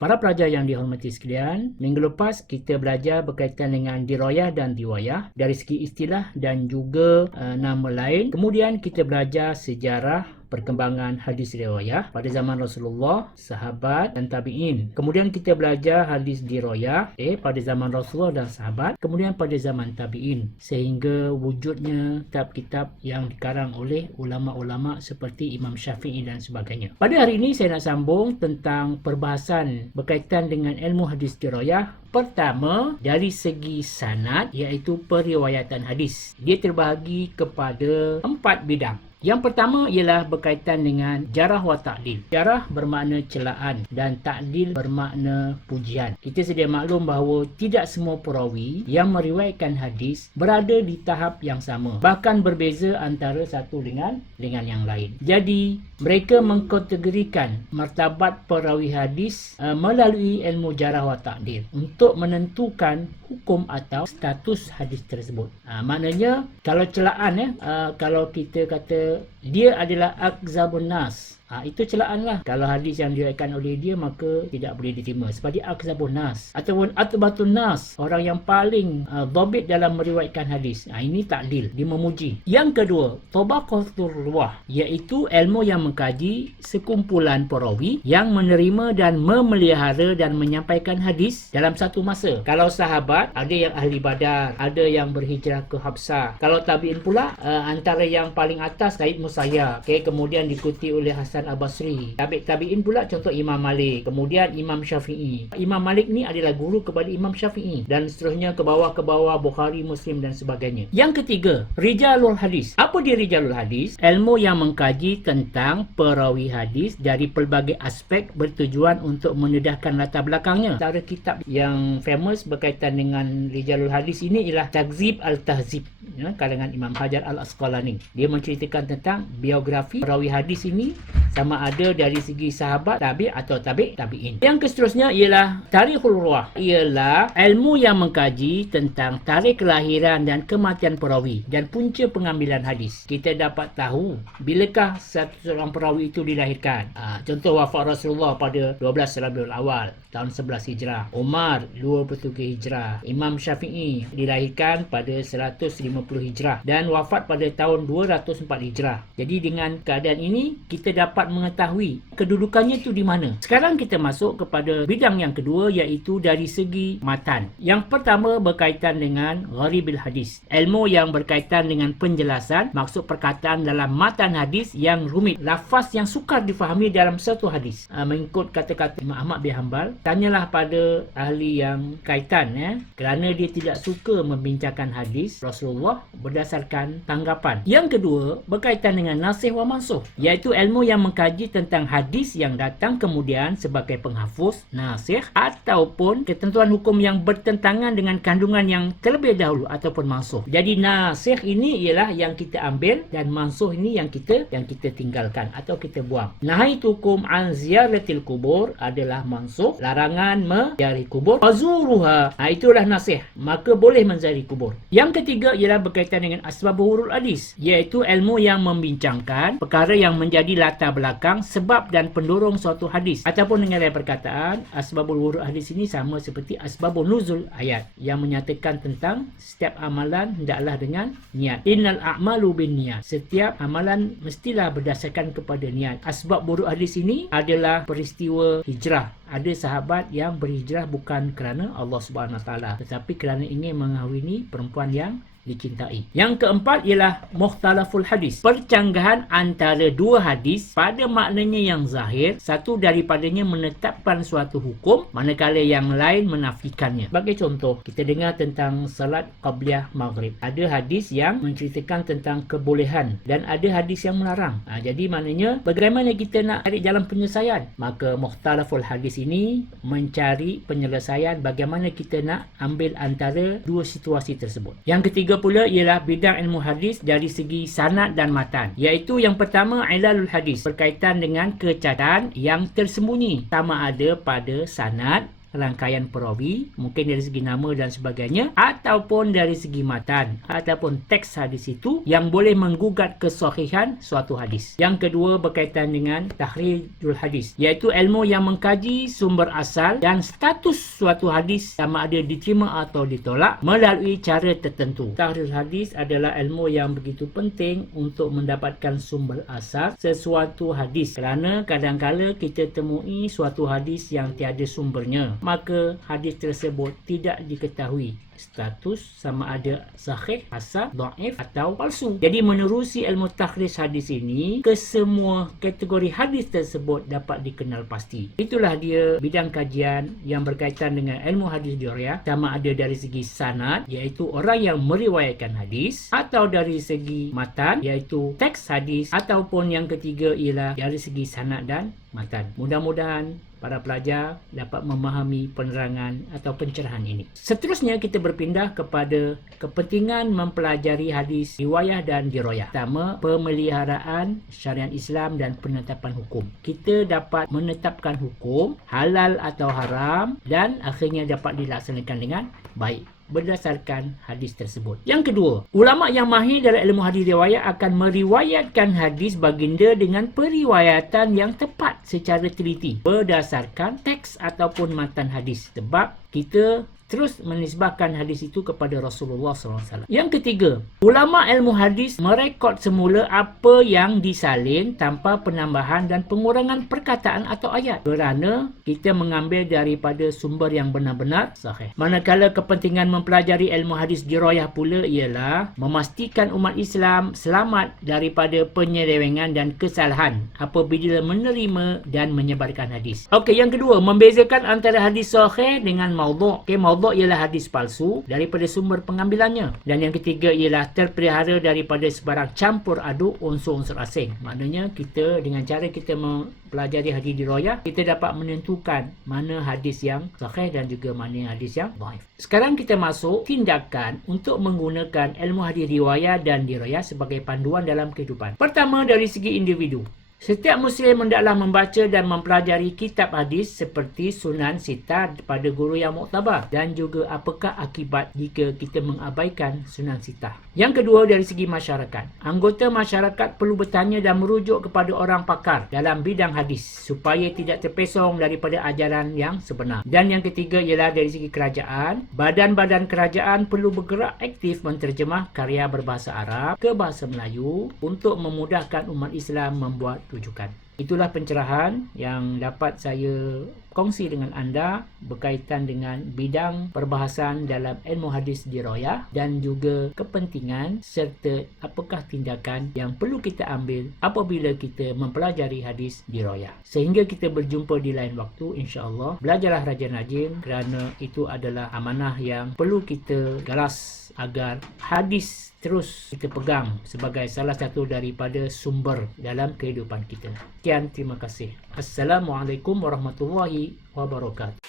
Para pelajar yang dihormati sekalian, minggu lepas kita belajar berkaitan dengan dirayah dan riwayah dari segi istilah dan juga nama lain. Kemudian kita belajar sejarah perkembangan hadis riwayah pada zaman Rasulullah, sahabat dan tabi'in. Kemudian kita belajar hadis dirayah pada zaman Rasulullah dan sahabat, kemudian pada zaman tabi'in, sehingga wujudnya kitab-kitab yang dikarang oleh ulama-ulama seperti Imam Syafi'i dan sebagainya. Pada hari ini saya nak sambung tentang perbahasan berkaitan dengan ilmu hadis dirayah. Pertama, dari segi sanad, iaitu periwayatan hadis. Dia terbahagi kepada 4 bidang. Yang pertama ialah berkaitan dengan jarah wa ta'dil. Jarah bermakna celaan dan ta'dil bermakna pujian. Kita sedia maklum bahawa tidak semua perawi yang meriwayatkan hadis berada di tahap yang sama. Bahkan berbeza antara satu dengan yang lain. Jadi, mereka mengkategorikan martabat perawi hadis melalui ilmu jarah wa ta'dil untuk menentukan hukum atau status hadis tersebut. Maknanya, kalau celaan kalau kita kata dia adalah akzabun nas, itu celaan lah. Kalau hadis yang diriwayatkan oleh dia maka tidak boleh diterima seperti akzabun nas ataupun atbatun nas, orang yang paling dhabit dalam meriwayatkan hadis. Ini ta'dil, dia memuji. Yang kedua, tabaqatul ruwah, iaitu ilmu yang mengkaji sekumpulan perawi yang menerima dan memelihara dan menyampaikan hadis dalam satu masa. Kalau sahabat, ada yang ahli Badar, ada yang berhijrah ke Habsah. Kalau tabi'in pula, antara yang paling atas Said Musayyab, kemudian diikuti oleh Hasan Al-Basri. Tabi'in pula contoh Imam Malik, kemudian Imam Syafi'i. Imam Malik ni adalah guru kepada Imam Syafi'i dan seterusnya ke bawah Bukhari, Muslim dan sebagainya. Yang ketiga, rijalul hadis. Apa dia rijalul hadis? Ilmu yang mengkaji tentang perawi hadis dari pelbagai aspek bertujuan untuk mendedahkan latar belakangnya. Antara kitab yang famous berkaitan dengan rijalul hadis ini ialah Takzib Al-Tahzib, karangan Imam Hajar Al-Asqalani. Dia menceritakan tentang biografi perawi hadis ini, sama ada dari segi sahabat, tabi' atau tabi'in. Yang seterusnya ialah tarikhul ruwah, ialah ilmu yang mengkaji tentang tarikh kelahiran dan kematian perawi dan punca pengambilan hadis. Kita dapat tahu bilakah seorang perawi itu dilahirkan. Contoh wafat Rasulullah pada 12 Rabiul Awal tahun 11 Hijrah, Umar 23 Hijrah, Imam Syafi'i dilahirkan pada 150 Hijrah dan wafat pada tahun 204 Hijrah. Jadi dengan keadaan ini kita dapat mengetahui kedudukannya itu di mana. Sekarang kita masuk kepada bidang yang kedua, iaitu dari segi matan. Yang pertama berkaitan dengan gharibil hadis, ilmu yang berkaitan dengan penjelasan maksud perkataan dalam matan hadis yang rumit, lafaz yang sukar difahami dalam satu hadis. Mengikut kata-kata Imam Ahmad bin Hanbal, tanyalah pada ahli yang kaitan, kerana dia tidak suka membincangkan hadis Rasulullah berdasarkan tanggapan. Yang kedua berkaitan dengan nasikh wa mansukh, iaitu ilmu yang mengkaji tentang hadis yang datang kemudian sebagai penghapus, nasikh ataupun ketentuan hukum yang bertentangan dengan kandungan yang terlebih dahulu ataupun mansukh. Jadi nasikh ini ialah yang kita ambil dan mansukh ini yang kita tinggalkan atau kita buang. Nahaitukum an ziyaratil kubur adalah mansukh, larangan menziarahi kubur. Fazuruha, itulah nasikh, maka boleh menziarahi kubur. Yang ketiga ialah berkaitan dengan asbabul wurud hadis, iaitu ilmu yang membincangkan perkara yang menjadi latar belakang, sebab dan pendorong suatu hadis, ataupun dengan lain perkataan, asbabul wurud hadis ini sama seperti asbabun nuzul ayat yang menyatakan tentang setiap amalan hendaklah dengan niat. Innal a'malu bin niat, setiap amalan mestilah berdasarkan kepada niat. Asbab wurud hadis ini adalah peristiwa hijrah. Ada sahabat yang berhijrah bukan kerana Allah Subhanahu Wa Taala, tetapi kerana ingin mengahwini perempuan yang dicintai. Yang keempat ialah mukhtalaful hadis, percanggahan antara dua hadis pada maknanya yang zahir, satu daripadanya menetapkan suatu hukum manakala yang lain menafikannya. Sebagai contoh, kita dengar tentang salat qabliyah maghrib. Ada hadis yang menceritakan tentang kebolehan dan ada hadis yang melarang. Jadi maknanya bagaimana kita nak cari jalan penyelesaian? Maka mukhtalaful hadis ini mencari penyelesaian bagaimana kita nak ambil antara dua situasi tersebut. Yang ketiga pula ialah bidang ilmu hadis dari segi sanad dan matan, iaitu yang pertama ilalul hadis, berkaitan dengan kecacatan yang tersembunyi sama ada pada sanad rangkaian perawi, mungkin dari segi nama dan sebagainya, ataupun dari segi matan ataupun teks hadis itu yang boleh menggugat kesahihan suatu hadis. Yang kedua berkaitan dengan tahrijul hadis, iaitu ilmu yang mengkaji sumber asal dan status suatu hadis sama ada diterima atau ditolak melalui cara tertentu. Tahrijul hadis adalah ilmu yang begitu penting untuk mendapatkan sumber asal sesuatu hadis, kerana kadang-kala kita temui suatu hadis yang tiada sumbernya, maka hadis tersebut tidak diketahui status sama ada sahih, hasan, dhaif atau palsu. Jadi menerusi ilmu takhrij hadis ini, kesemua kategori hadis tersebut dapat dikenal pasti. Itulah dia bidang kajian yang berkaitan dengan ilmu hadis diriwayah, sama ada dari segi sanad, iaitu orang yang meriwayatkan hadis, atau dari segi matan, iaitu teks hadis, ataupun yang ketiga ialah dari segi sanad dan matan. Mudah-mudahan para pelajar dapat memahami penerangan atau pencerahan ini. Seterusnya kita berpindah kepada kepentingan mempelajari hadis riwayah dan dirayah. Pertama, pemeliharaan syariat Islam dan penetapan hukum. Kita dapat menetapkan hukum halal atau haram dan akhirnya dapat dilaksanakan dengan baik berdasarkan hadis tersebut. Yang kedua, ulama yang mahir dalam ilmu hadis riwayat akan meriwayatkan hadis baginda dengan periwayatan yang tepat secara teliti berdasarkan teks ataupun matan hadis, sebab kita terus menisbahkan hadis itu kepada Rasulullah SAW. Yang ketiga, ulama ilmu hadis merekod semula apa yang disalin tanpa penambahan dan pengurangan perkataan atau ayat, kerana kita mengambil daripada sumber yang benar-benar sahih. Manakala kepentingan mempelajari ilmu hadis dirayah pula ialah memastikan umat Islam selamat daripada penyelewengan dan kesalahan apabila menerima dan menyebarkan hadis. Okey, yang kedua, membezakan antara hadis sahih dengan maudhu'. Okey, maudhu' ialah hadis palsu daripada sumber pengambilannya. Dan yang ketiga ialah terpelihara daripada sebarang campur aduk unsur-unsur asing. Maknanya kita dengan cara kita mempelajari hadis dirayah, kita dapat menentukan mana hadis yang sahih dan juga mana hadis yang dhaif. Sekarang kita masuk tindakan untuk menggunakan ilmu hadis riwayat dan dirayah sebagai panduan dalam kehidupan. Pertama, dari segi individu. Setiap Muslim hendaklah membaca dan mempelajari kitab hadis seperti Sunan Sittah pada guru yang muktabar, dan juga apakah akibat jika kita mengabaikan Sunan Sittah. Yang kedua, dari segi masyarakat. Anggota masyarakat perlu bertanya dan merujuk kepada orang pakar dalam bidang hadis supaya tidak terpesong daripada ajaran yang sebenar. Dan yang ketiga ialah dari segi kerajaan. Badan-badan kerajaan perlu bergerak aktif menterjemah karya berbahasa Arab ke bahasa Melayu untuk memudahkan umat Islam membuat rujukan. Itulah pencerahan yang dapat saya kongsi dengan anda berkaitan dengan bidang perbahasan dalam ilmu hadis dirayah dan juga kepentingan serta apakah tindakan yang perlu kita ambil apabila kita mempelajari hadis dirayah. Sehingga kita berjumpa di lain waktu, insya-Allah. Belajarlah rajin-rajin, kerana itu adalah amanah yang perlu kita garas agar hadis terus kita pegang sebagai salah satu daripada sumber dalam kehidupan kita. Sekian, terima kasih. Assalamualaikum warahmatullahi wabarakatuh.